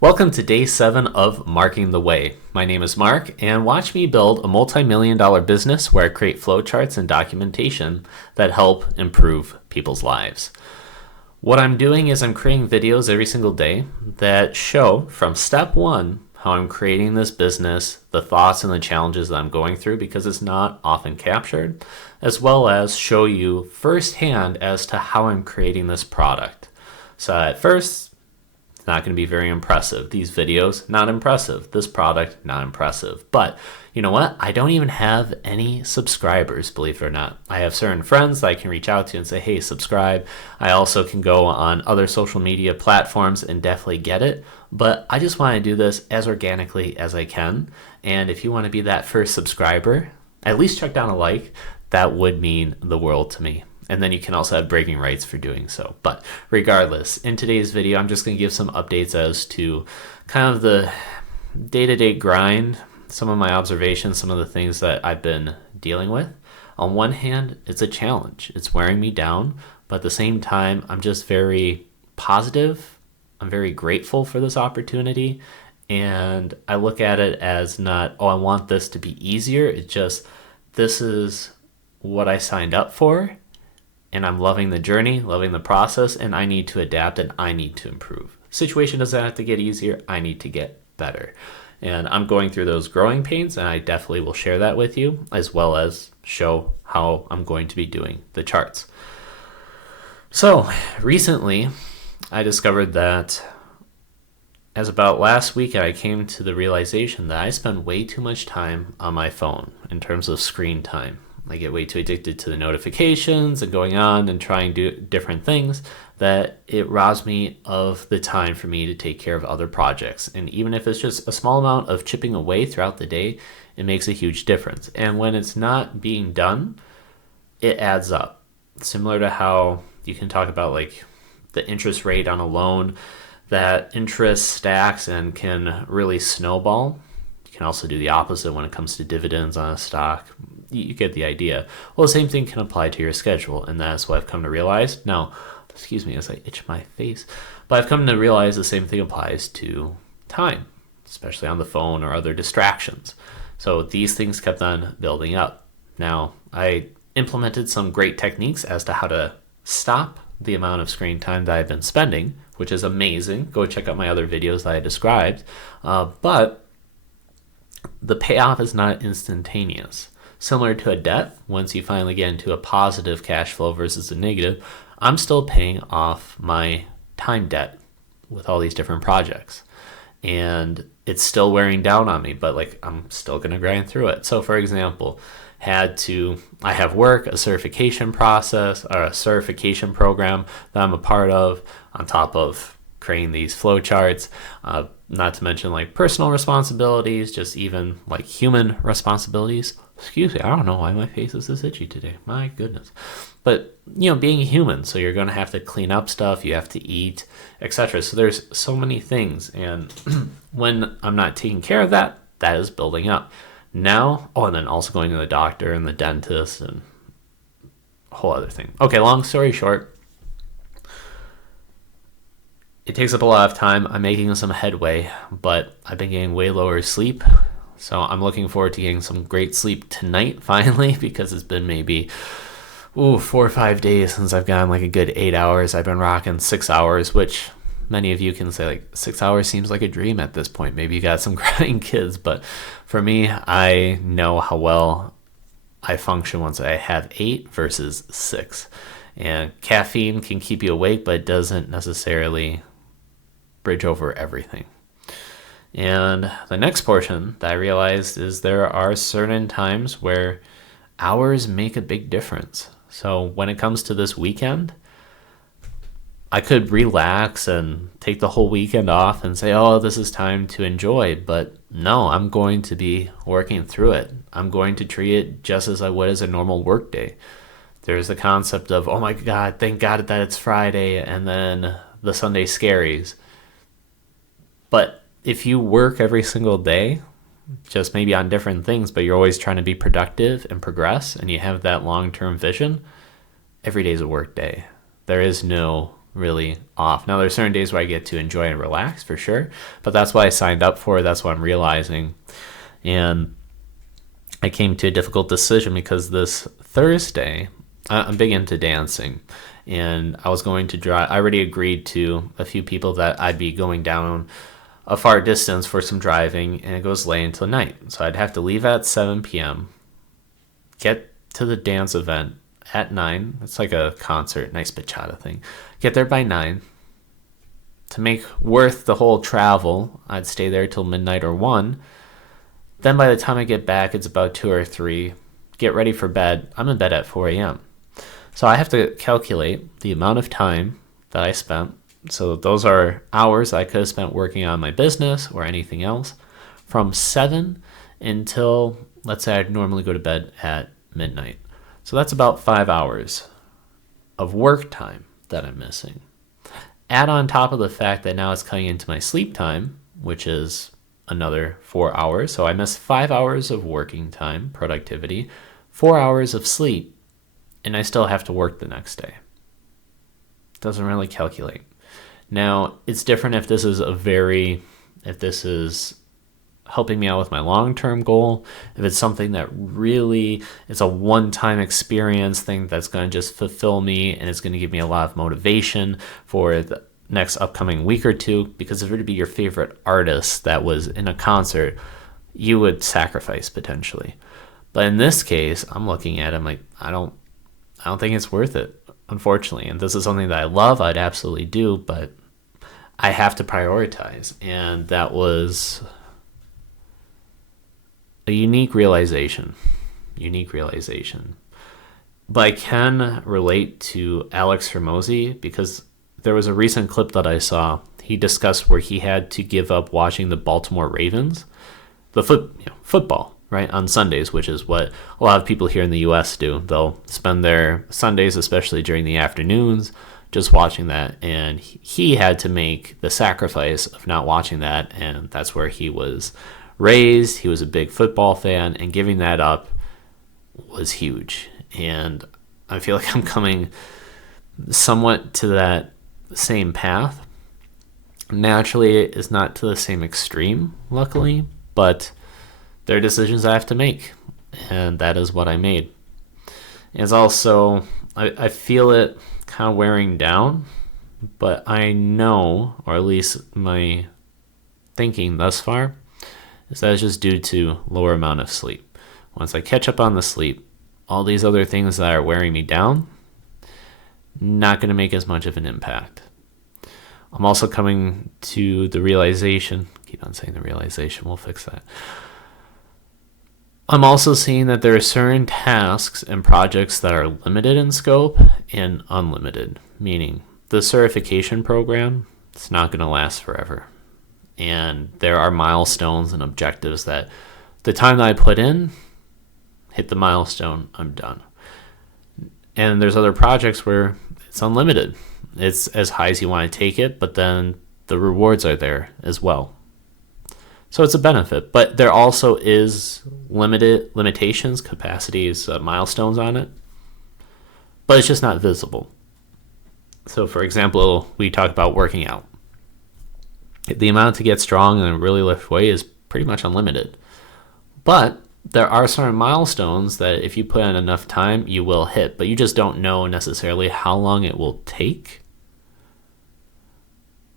Welcome to day 7 of Marking the Way. My name is Mark, and watch me build a multi-million-dollar business where I create flowcharts and documentation that help improve people's lives. What I'm doing is I'm creating videos every single day that show from step 1 how I'm creating this business, the thoughts and the challenges that I'm going through because it's not often captured, as well as show you firsthand as to how I'm creating this product. So at first, it's not going to be very impressive. These videos, not impressive. This product, not impressive. But you know what? I don't even have any subscribers, believe it or not. I have certain friends that I can reach out to and say, hey, subscribe. I also can go on other social media platforms and definitely get it. But I just want to do this as organically as I can. And if you want to be that first subscriber, at least check down a like. That would mean the world to me. And then you can also have bragging rights for doing so. But regardless, in today's video, I'm just going to give some updates as to kind of the day-to-day grind, some of my observations, some of the things that I've been dealing with. On one hand, it's a challenge. It's wearing me down. But at the same time, I'm just very positive. I'm very grateful for this opportunity. And I look at it as not, oh, I want this to be easier. It's just, this is what I signed up for. And I'm loving the journey, loving the process, and I need to adapt and I need to improve. Situation doesn't have to get easier. I need to get better. And I'm going through those growing pains, and I definitely will share that with you, as well as show how I'm going to be doing the charts. So recently, I discovered that as about last week, I came to the realization that I spend way too much time on my phone in terms of screen time. I get way too addicted to the notifications and going on and trying to do different things that it robs me of the time for me to take care of other projects. And even if it's just a small amount of chipping away throughout the day, it makes a huge difference. And when it's not being done, it adds up. Similar to how you can talk about like the interest rate on a loan, that interest stacks and can really snowball. You can also do the opposite when it comes to dividends on a stock. You get the idea. Well, the same thing can apply to your schedule, and that's what I've come to realize. Now, excuse me as I itch my face, but I've come to realize the same thing applies to time, especially on the phone or other distractions. So these things kept on building up. Now, I implemented some great techniques as to how to stop the amount of screen time that I've been spending, which is amazing. Go check out my other videos that I described. But the payoff is not instantaneous. Similar to a debt, once you finally get into a positive cash flow versus a negative, I'm still paying off my time debt with all these different projects. And it's still wearing down on me, but like I'm still going to grind through it. So for example, I have work, a certification process, or a certification program that I'm a part of on top of creating these flowcharts, not to mention like personal responsibilities, just even like human responsibilities. Excuse me, I don't know why my face is this itchy today. My goodness. But, being a human, so you're going to have to clean up stuff, you have to eat, etc. So there's so many things. And when I'm not taking care of that, that is building up. Now, and then also going to the doctor and the dentist and a whole other thing. Okay, long story short, it takes up a lot of time. I'm making some headway, but I've been getting way lower sleep. So I'm looking forward to getting some great sleep tonight, finally, because it's been maybe 4 or 5 days since I've gotten like a good 8 hours. I've been rocking 6 hours, which many of you can say like 6 hours seems like a dream at this point. Maybe you got some crying kids, but for me, I know how well I function once I have 8 versus 6. And caffeine can keep you awake, but it doesn't necessarily bridge over everything. And the next portion that I realized is there are certain times where hours make a big difference. So when it comes to this weekend, I could relax and take the whole weekend off and say, oh, this is time to enjoy. But no, I'm going to be working through it. I'm going to treat it just as I would as a normal work day. There's the concept of, oh my God, thank God that it's Friday, and then the Sunday scaries. But if you work every single day, just maybe on different things, but you're always trying to be productive and progress, and you have that long-term vision, every day is a work day. There is no really off. Now, there's certain days where I get to enjoy and relax for sure, but that's what I signed up for. That's what I'm realizing. And I came to a difficult decision because this Thursday, I'm big into dancing, and I was going to drive. I already agreed to a few people that I'd be going down a far distance for some driving, and it goes late until night. So I'd have to leave at 7 p.m., get to the dance event at 9. It's like a concert, nice bachata thing. Get there by 9. To make worth the whole travel, I'd stay there till midnight or 1. Then by the time I get back, it's about 2 or 3. Get ready for bed. I'm in bed at 4 a.m. So I have to calculate the amount of time that I spent. So those are hours I could have spent working on my business or anything else from 7 until, let's say I'd normally go to bed at midnight. So that's about 5 hours of work time that I'm missing. Add on top of the fact that now it's cutting into my sleep time, which is another 4 hours. So I missed 5 hours of working time, productivity, 4 hours of sleep, and I still have to work the next day. Doesn't really calculate. Now, it's different if this is helping me out with my long-term goal, if it's something that really is a one-time experience thing that's going to just fulfill me and it's going to give me a lot of motivation for the next upcoming week or two, because if it would be your favorite artist that was in a concert, you would sacrifice potentially. But in this case, I'm looking at it, I'm like, I don't think it's worth it, unfortunately. And this is something that I love, I'd absolutely do, but I have to prioritize. And that was a unique realization. But I can relate to Alex Hormozi because there was a recent clip that I saw. He discussed where he had to give up watching the Baltimore Ravens, the football, right, on Sundays, which is what a lot of people here in the U.S. do. They'll spend their Sundays, especially during the afternoons, just watching that. And he had to make the sacrifice of not watching that, and that's where he was raised. He was a big football fan, and giving that up was huge. And I feel like I'm coming somewhat to that same path. Naturally, it's not to the same extreme, luckily, but there are decisions I have to make, and that is what I made. It's also, I feel it kind of wearing down, but I know, or at least my thinking thus far, is that it's just due to lower amount of sleep. Once I catch up on the sleep, all these other things that are wearing me down, not going to make as much of an impact. I'm also coming to the realization, keep on saying the realization, we'll fix that. I'm also seeing that there are certain tasks and projects that are limited in scope and unlimited, meaning the certification program, it's not going to last forever. And there are milestones and objectives that the time that I put in, hit the milestone, I'm done. And there's other projects where it's unlimited. It's as high as you want to take it, but then the rewards are there as well. So it's a benefit, but there also is limitations, capacities, milestones on it, but it's just not visible. So for example, we talk about working out. The amount to get strong and really lift weight is pretty much unlimited. But there are certain milestones that if you put in enough time, you will hit, but you just don't know necessarily how long it will take.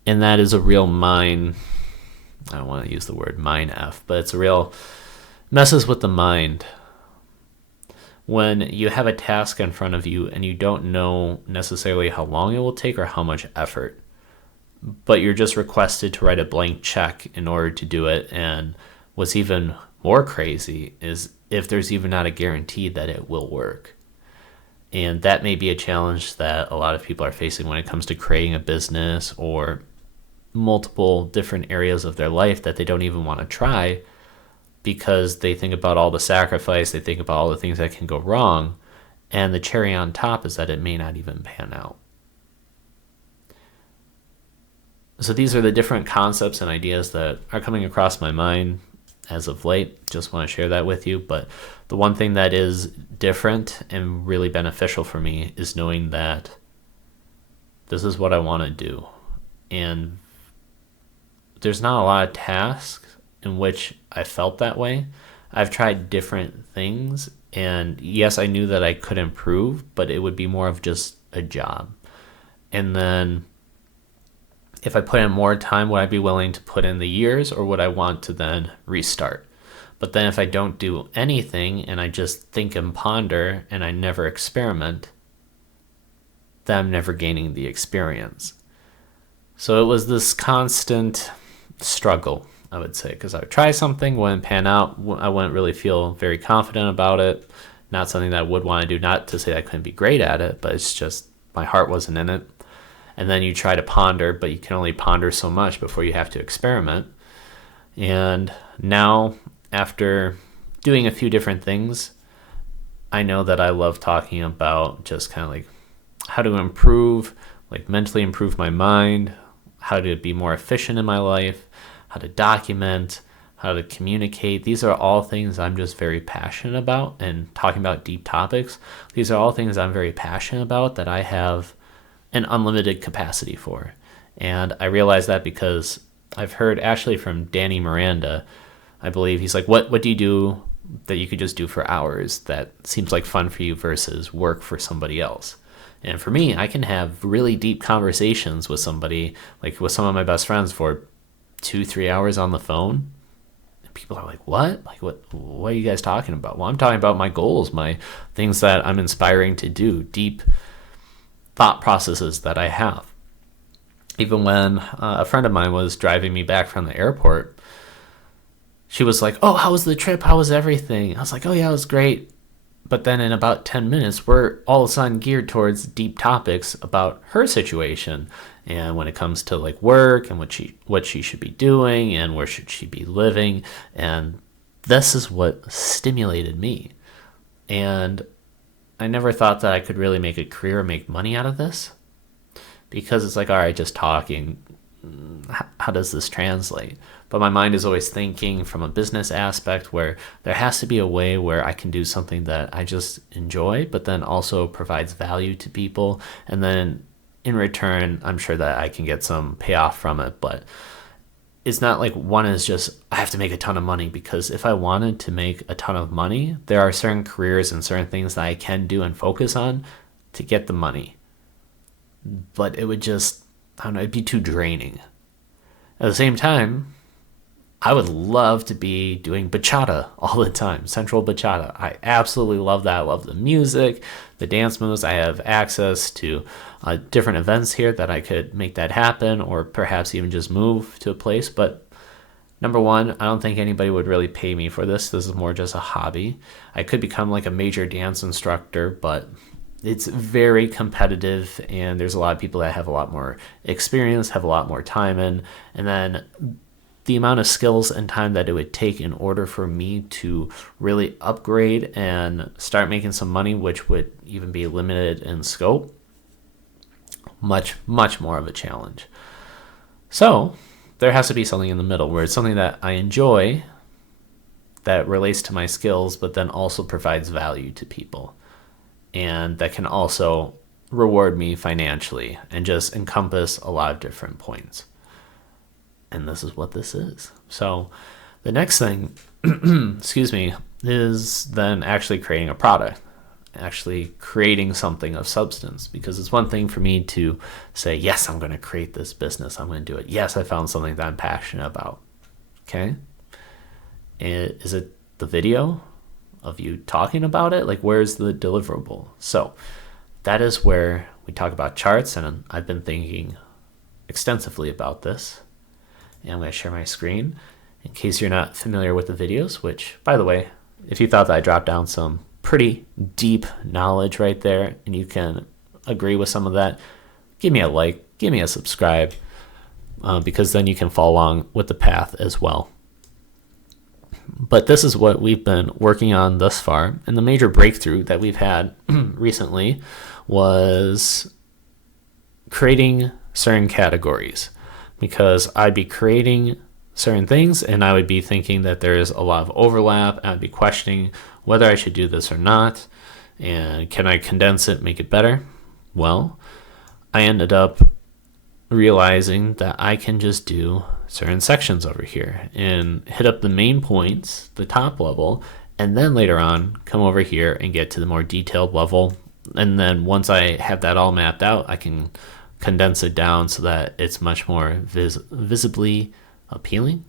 And that is a real mind, I don't want to use the word mind F, but it's a real messes with the mind. When you have a task in front of you and you don't know necessarily how long it will take or how much effort, but you're just requested to write a blank check in order to do it. And what's even more crazy is if there's even not a guarantee that it will work. And that may be a challenge that a lot of people are facing when it comes to creating a business or multiple different areas of their life that they don't even want to try because they think about all the sacrifice, they think about all the things that can go wrong, and the cherry on top is that it may not even pan out. So these are the different concepts and ideas that are coming across my mind as of late. Just want to share that with you. But the one thing that is different and really beneficial for me is knowing that This is what I want to do. And there's not a lot of tasks in which I felt that way. I've tried different things, and yes, I knew that I could improve, but it would be more of just a job. And then if I put in more time, would I be willing to put in the years, or would I want to then restart? But then if I don't do anything and I just think and ponder and I never experiment, then I'm never gaining the experience. So it was this constant struggle, I would say, because I would try something, wouldn't pan out, I wouldn't really feel very confident about it. Not something that I would want to do, not to say I couldn't be great at it, but it's just my heart wasn't in it. And then you try to ponder, but you can only ponder so much before you have to experiment. And now, after doing a few different things, I know that I love talking about just kind of like how to improve, like mentally improve my mind, how to be more efficient in my life, how to document, how to communicate. These are all things I'm just very passionate about. And talking about deep topics, these are all things I'm very passionate about that I have an unlimited capacity for. And I realize that because I've heard actually from Danny Miranda, I believe, he's like, what do you do that you could just do for hours that seems like fun for you versus work for somebody else? And for me, I can have really deep conversations with somebody, like with some of my best friends, for 2-3 hours on the phone. And people are like, what? Like, what are you guys talking about? Well, I'm talking about my goals, my things that I'm inspiring to do, deep thought processes that I have. Even when a friend of mine was driving me back from the airport, she was like, oh, how was the trip? How was everything? I was like, oh yeah, it was great. But then in about 10 minutes, we're all of a sudden geared towards deep topics about her situation. And when it comes to like work and what she should be doing and where should she be living. And this is what stimulated me. And I never thought that I could really make a career or make money out of this, because it's like, all right, just talking, how does this translate? But my mind is always thinking from a business aspect where there has to be a way where I can do something that I just enjoy, but then also provides value to people. And then in return, I'm sure that I can get some payoff from it. But it's not like one is just, I have to make a ton of money, because if I wanted to make a ton of money, there are certain careers and certain things that I can do and focus on to get the money. But it would just, I don't know, it'd be too draining. At the same time, I would love to be doing bachata all the time, central bachata. I absolutely love that. I love the music, the dance moves. I have access to different events here that I could make that happen, or perhaps even just move to a place. But number one, I don't think anybody would really pay me for this. This is more just a hobby. I could become like a major dance instructor, but it's very competitive, and there's a lot of people that have a lot more experience, have a lot more time in, and then the amount of skills and time that it would take in order for me to really upgrade and start making some money, which would even be limited in scope, much more of a challenge. So there has to be something in the middle where it's something that I enjoy, that relates to my skills, but then also provides value to people, and that can also reward me financially and just encompass a lot of different points. And this is what this is. So the next thing, is then actually creating a product, actually creating something of substance. Because it's one thing for me to say, yes, I'm going to create this business, I'm going to do it. Yes, I found something that I'm passionate about. Okay. Is it the video of you talking about it? Like, where's the deliverable? So that is where we talk about charts. And I've been thinking extensively about this. And I'm going to share my screen in case you're not familiar with the videos, which, by the way, if you thought that I dropped down some pretty deep knowledge right there and you can agree with some of that, give me a like, give me a subscribe, because then you can follow along with the path as well. But this is what we've been working on thus far. And the major breakthrough that we've had recently was creating certain categories. Because I'd be creating certain things and I would be thinking that there's a lot of overlap. I'd be questioning whether I should do this or not. And can I condense it, make it better? Well, I ended up realizing that I can just do certain sections over here and hit up the main points, the top level, and then later on come over here and get to the more detailed level. And then once I have that all mapped out, I can condense it down so that it's much more visibly appealing.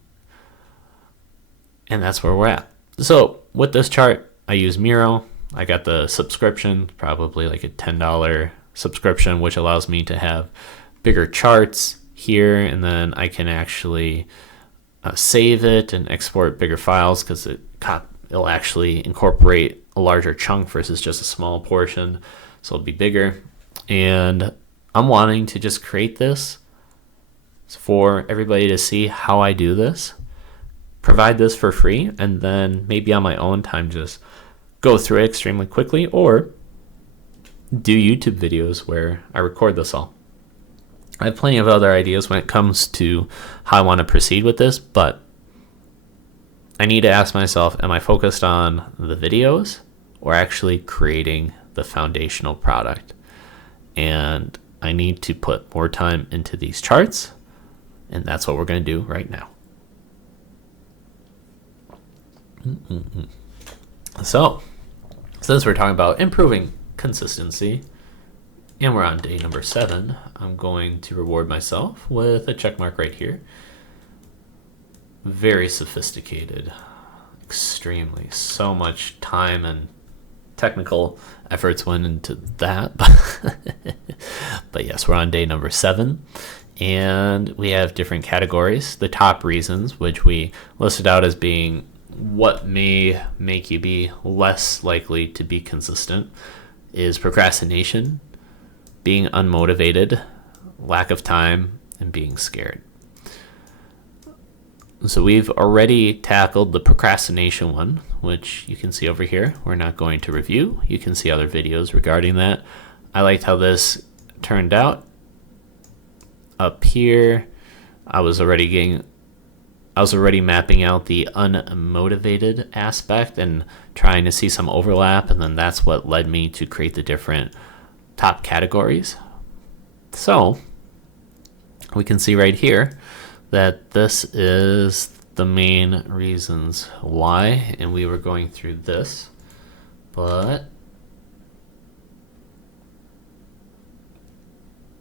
And that's where we're at. So with this chart, I use Miro. I got the subscription, probably like a $10 subscription, which allows me to have bigger charts here, and then I can actually save it and export bigger files because it'll actually incorporate a larger chunk versus just a small portion, so it'll be bigger. And I'm wanting to just create this for everybody to see how I do this, provide this for free, and then maybe on my own time just go through it extremely quickly, or do YouTube videos where I record this all. I have plenty of other ideas when it comes to how I want to proceed with this, but I need to ask myself, am I focused on the videos or actually creating the foundational product? And I need to put more time into these charts, and that's what we're going to do right now. So, since we're talking about improving consistency, and we're on day number 7, I'm going to reward myself with a check mark right here. Very sophisticated, extremely, so much time and technical efforts went into that. But yes, we're on day number 7, and we have different categories. The top reasons, which we listed out as being what may make you be less likely to be consistent, is procrastination, being unmotivated, lack of time, and being scared. So we've already tackled the procrastination one, which you can see over here. We're not going to review. You can see other videos regarding that. I liked how this turned out. Up here, I was already mapping out the unmotivated aspect and trying to see some overlap, and then that's what led me to create the different top categories. So we can see right here that this is the main reasons why, and we were going through this, but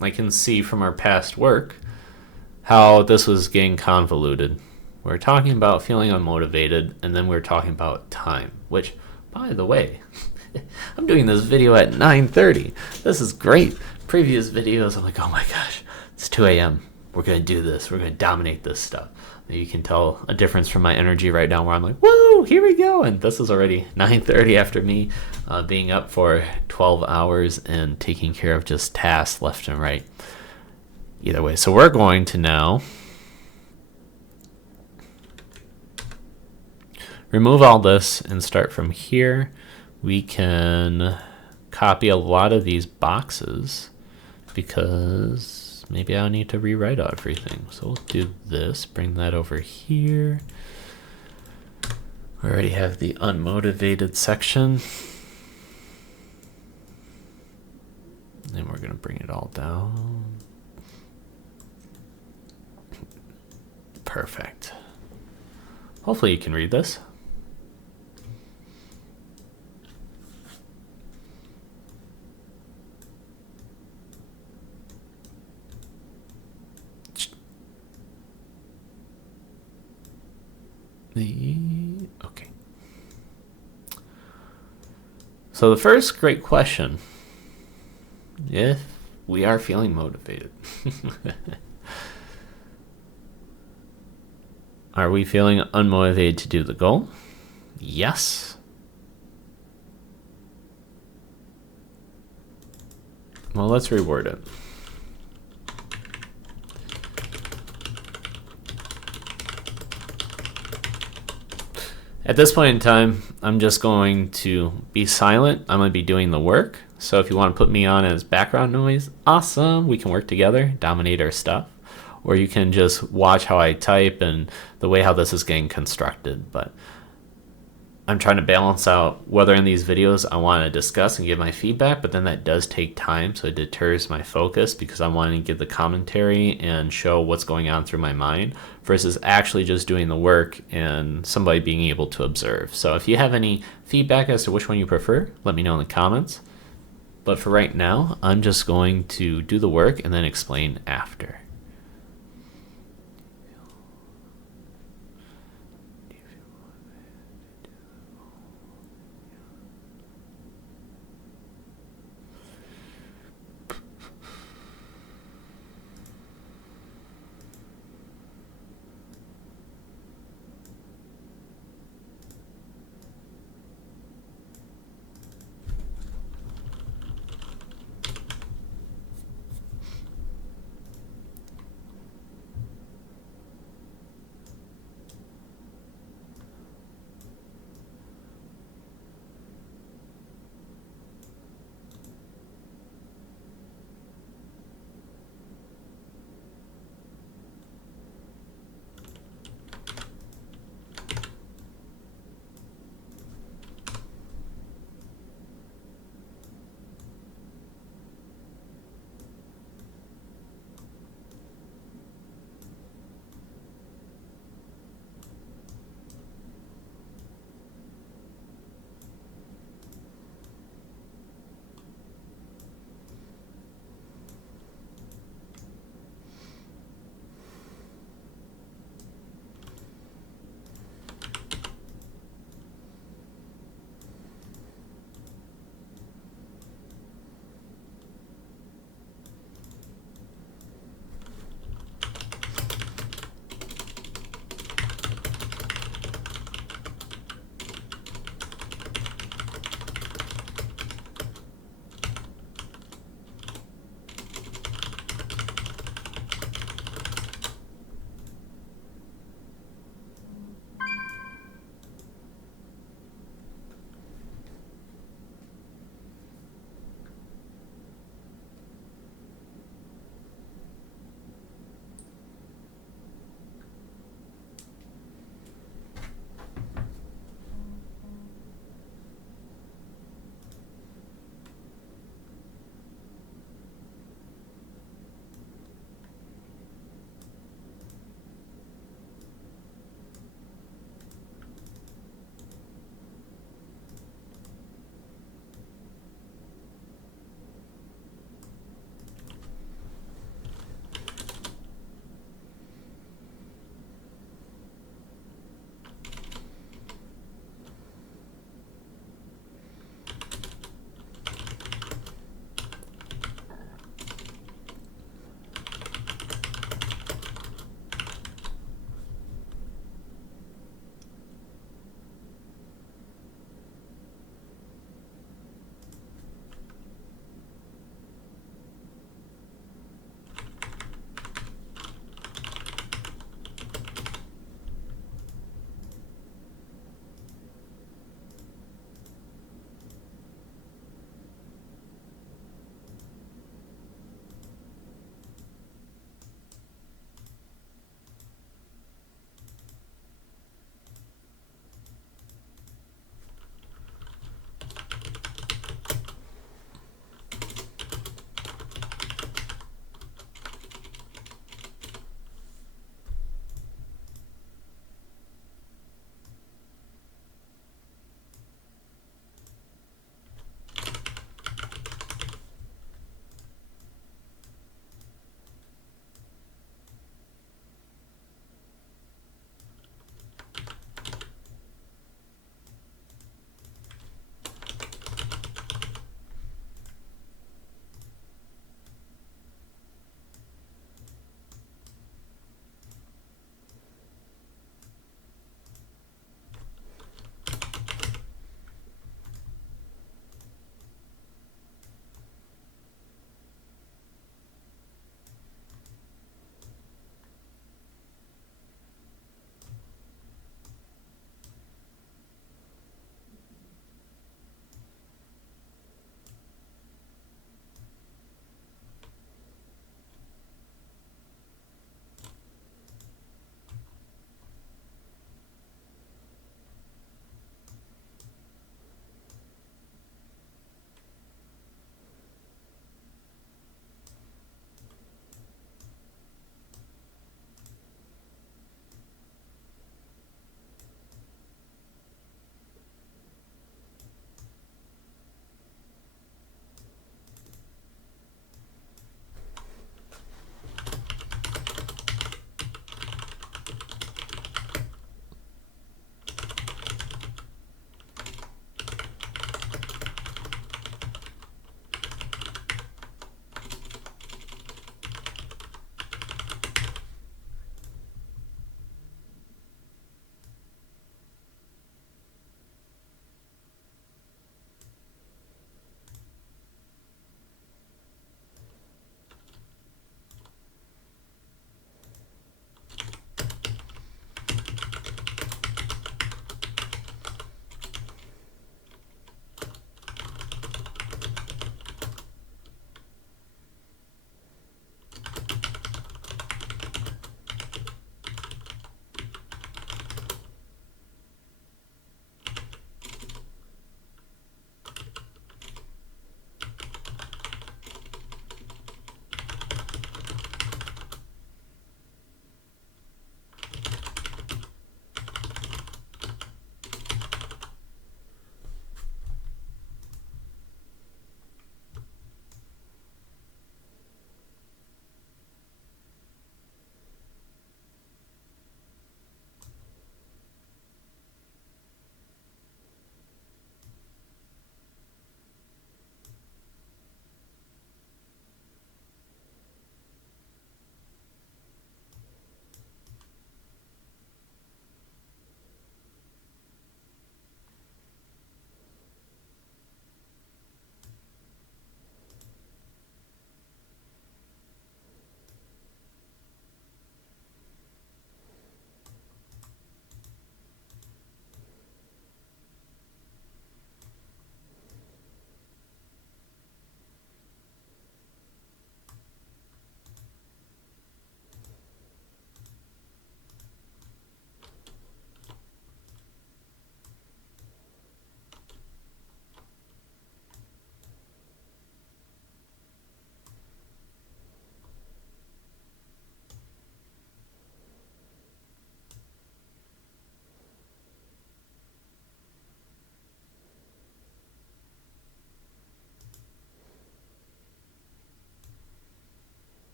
I can see from our past work how this was getting convoluted. We're talking about feeling unmotivated, and then we're talking about time, which, by the way, I'm doing this video at 9:30. This is great. Previous videos, I'm like, oh my gosh, it's 2 a.m. We're going to do this. We're going to dominate this stuff. You can tell a difference from my energy right now where I'm like, woo, here we go. And this is already 9:30 after me being up for 12 hours and taking care of just tasks left and right. Either way, so we're going to now remove all this and start from here. We can copy a lot of these boxes because maybe I'll need to rewrite everything. So we'll do this, bring that over here. We already have the unmotivated section. And we're going to bring it all down. Perfect. Hopefully you can read this. Okay. So the first great question, if we are feeling motivated, are we feeling unmotivated to do the goal? Yes. Well, let's reword it. At this point in time, I'm just going to be silent. I'm going to be doing the work. So if you want to put me on as background noise, awesome. We can work together, dominate our stuff. Or you can just watch how I type and the way how this is getting constructed. But I'm trying to balance out whether in these videos I want to discuss and give my feedback, but then that does take time, so it deters my focus because I'm wanting to give the commentary and show what's going on through my mind versus actually just doing the work and somebody being able to observe. So if you have any feedback as to which one you prefer, let me know in the comments. But for right now, I'm just going to do the work and then explain after.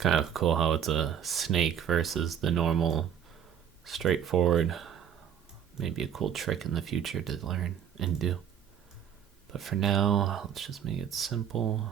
kind of cool how it's a snake versus the normal straightforward. Maybe a cool trick in the future to learn and do. But for now, let's just make it simple.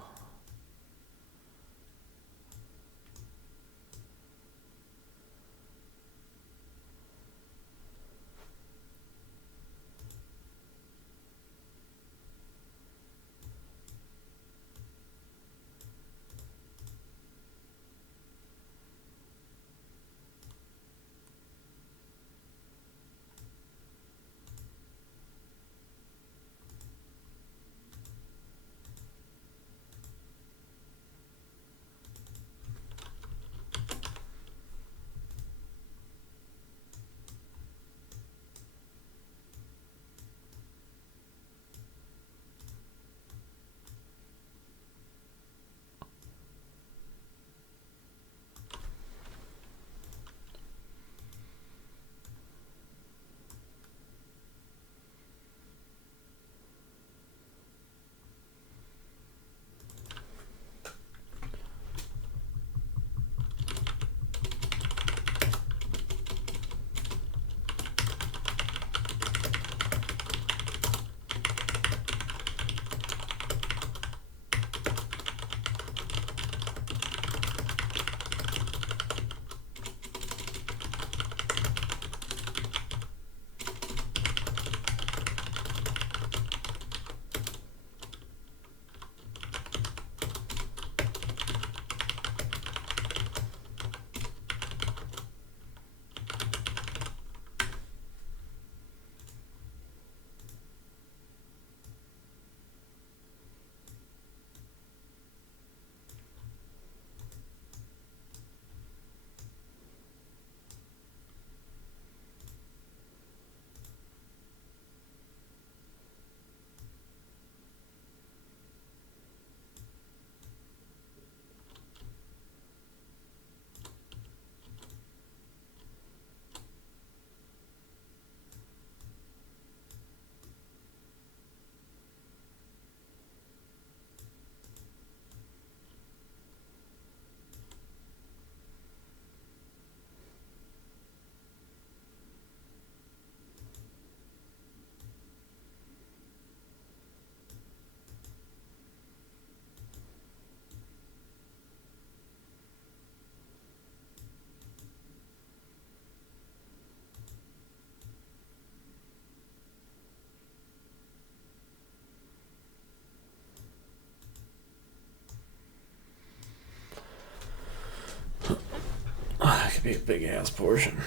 That could be a big ass portion.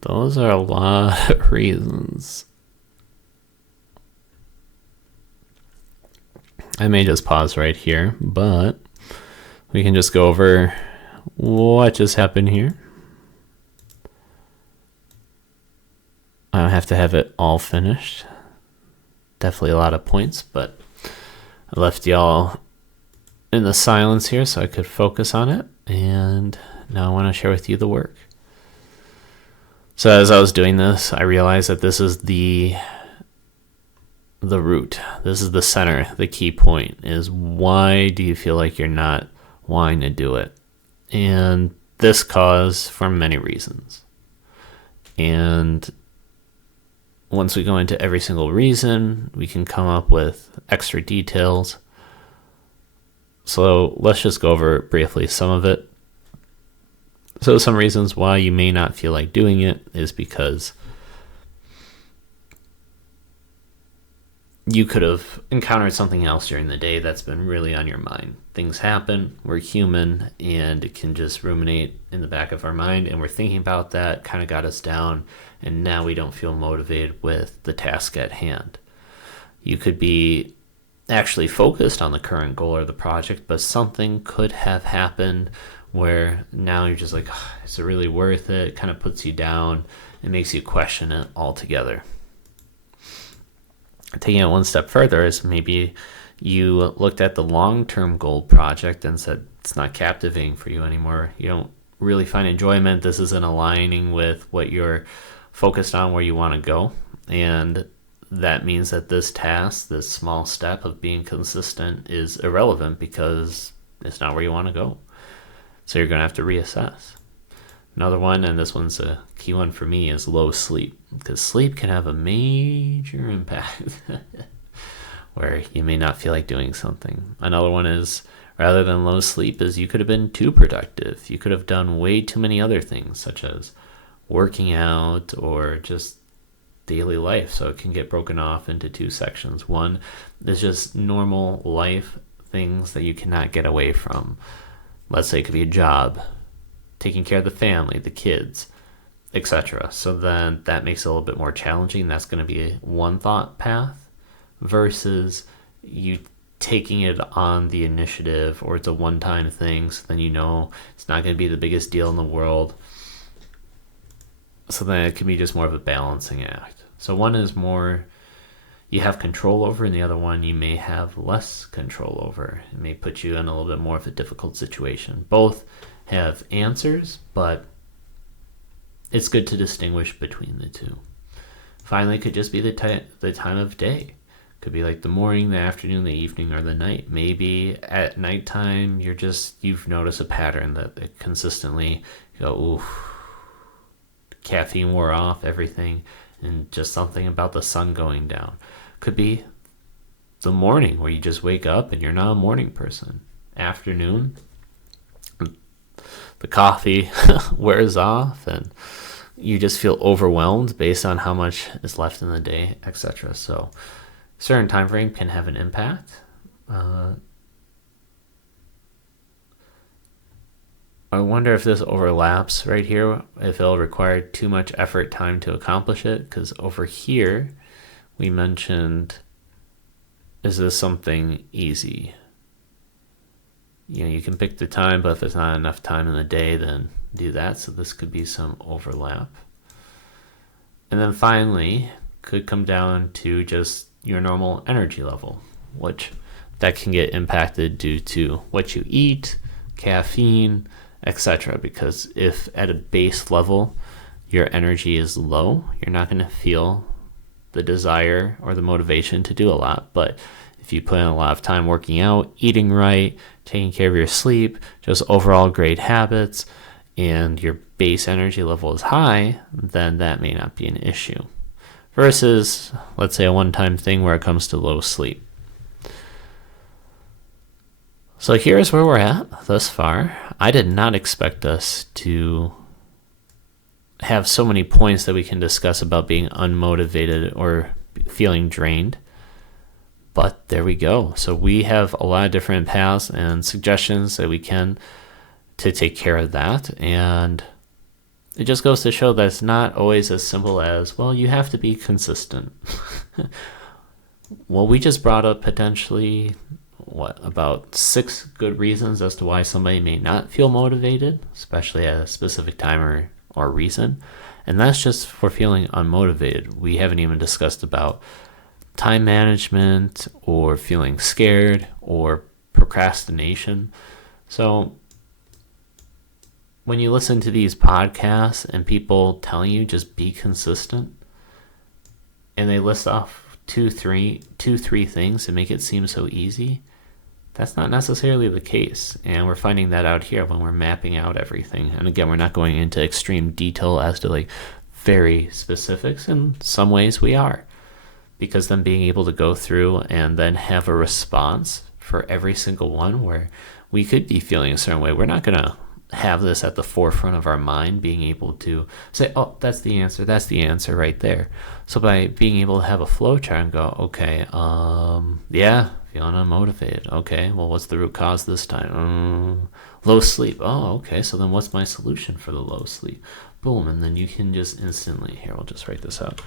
Those are a lot of reasons. I may just pause right here, but we can just go over what just happened here. I don't have to have it all finished. Definitely a lot of points, but I left y'all in the silence here so I could focus on it. And now I want to share with you the work. So as I was doing this, I realized that this is the root. This is the center. The key point is, why do you feel like you're not wanting to do it? And this cause for many reasons. And once we go into every single reason, we can come up with extra details. So let's just go over briefly some of it. So some reasons why you may not feel like doing it is because you could have encountered something else during the day that's been really on your mind. Things happen, we're human, and it can just ruminate in the back of our mind, and we're thinking about that, kind of got us down, and now we don't feel motivated with the task at hand. You could be actually focused on the current goal or the project, but something could have happened where now you're just like, oh, is it really worth it? It kind of puts you down. It makes you question it altogether. Taking it one step further is maybe You looked at the long-term goal project and said it's not captivating for you anymore. You don't really find enjoyment. This isn't aligning with what you're focused on, where you want to go. And that means that this task, this small step of being consistent, is irrelevant because it's not where you want to go. So you're going to have to reassess. Another one, and this one's a key one for me, is low sleep, because sleep can have a major impact where you may not feel like doing something. Another one is, rather than low sleep, is you could have been too productive. You could have done way too many other things, such as working out or just daily life. So it can get broken off into two sections. One is just normal life things that you cannot get away from. Let's say it could be a job, taking care of the family, the kids, etc. So then that makes it a little bit more challenging. That's going to be one thought path versus you taking it on the initiative, or it's a one-time thing, so then you know it's not going to be the biggest deal in the world. So then it can be just more of a balancing act. So one is more you have control over, and the other one you may have less control over. It may put you in a little bit more of a difficult situation. Both have answers, but it's good to distinguish between the two. Finally, it could just be the time of day. It could be like the morning, the afternoon, the evening, or the night. Maybe at nighttime you've noticed a pattern that it consistently you go, ooh, caffeine wore off, everything, and just something about the sun going down. Could be the morning where you just wake up and you're not a morning person. Afternoon, the coffee wears off and you just feel overwhelmed based on how much is left in the day, etc. So certain time frame can have an impact. I wonder if this overlaps right here, if it'll require too much effort, time to accomplish it, because over here we mentioned, is this something easy? You know, you can pick the time, but if there's not enough time in the day, then do that. So this could be some overlap. And then finally, could come down to just your normal energy level, which that can get impacted due to what you eat, caffeine, etc. Because if at a base level your energy is low, you're not going to feel the desire or the motivation to do a lot. But if you put in a lot of time working out, eating right, taking care of your sleep, just overall great habits, and your base energy level is high, then that may not be an issue. Versus, let's say, a one-time thing where it comes to low sleep. So here's where we're at thus far. I did not expect us to have so many points that we can discuss about being unmotivated or feeling drained. But there we go. So we have a lot of different paths and suggestions that we can to take care of that. And it just goes to show that it's not always as simple as, well, you have to be consistent. Well, we just brought up potentially about 6 good reasons as to why somebody may not feel motivated, especially at a specific time or reason. And that's just for feeling unmotivated. We haven't even discussed about time management or feeling scared or procrastination. So when you listen to these podcasts and people telling you just be consistent, and they list off two, three things to make it seem so easy, that's not necessarily the case. And we're finding that out here when we're mapping out everything. And again, we're not going into extreme detail as to like very specifics. In some ways we are, because then being able to go through and then have a response for every single one where we could be feeling a certain way. We're not going to have this at the forefront of our mind, being able to say, oh, that's the answer right there. So by being able to have a flowchart and go, okay, yeah, feeling unmotivated. Okay, well, what's the root cause this time? Low sleep. Oh, okay, so then what's my solution for the low sleep? Boom, and then you can just instantly, here, I'll just write this out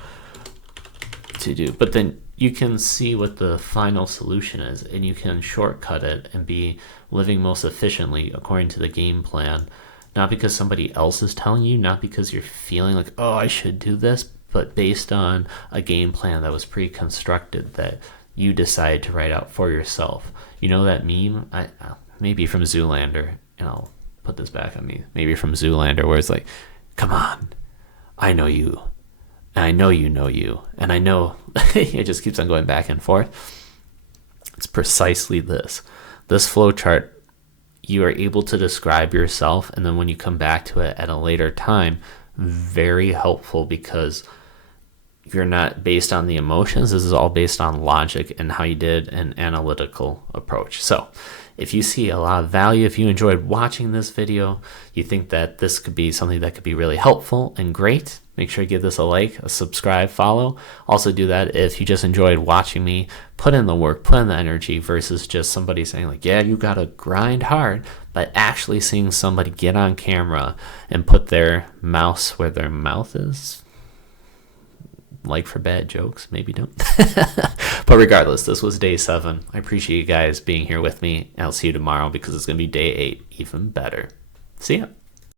to do. But then you can see what the final solution is, and you can shortcut it and be living most efficiently according to the game plan, not because somebody else is telling you, not because you're feeling like, oh, I should do this, but based on a game plan that was pre-constructed that you decide to write out for yourself. You know that meme? Maybe from Zoolander, and I'll put this back on me. Maybe from Zoolander, where it's like, come on, I know you, and I know you, and I know. It just keeps on going back and forth. It's precisely this flowchart. You are able to describe yourself, and then when you come back to it at a later time, very helpful, because you're not based on the emotions. This is all based on logic and how you did an analytical approach. So if you see a lot of value, if you enjoyed watching this video, you think that this could be something that could be really helpful and great, make sure to give this a like, a subscribe, follow. Also do that if you just enjoyed watching me put in the work, put in the energy, versus just somebody saying like, yeah, you gotta grind hard, but actually seeing somebody get on camera and put their mouse where their mouth is. Like for bad jokes, maybe don't. But regardless, this was day 7. I appreciate you guys being here with me. I'll see you tomorrow, because it's going to be day 8, even better. See ya.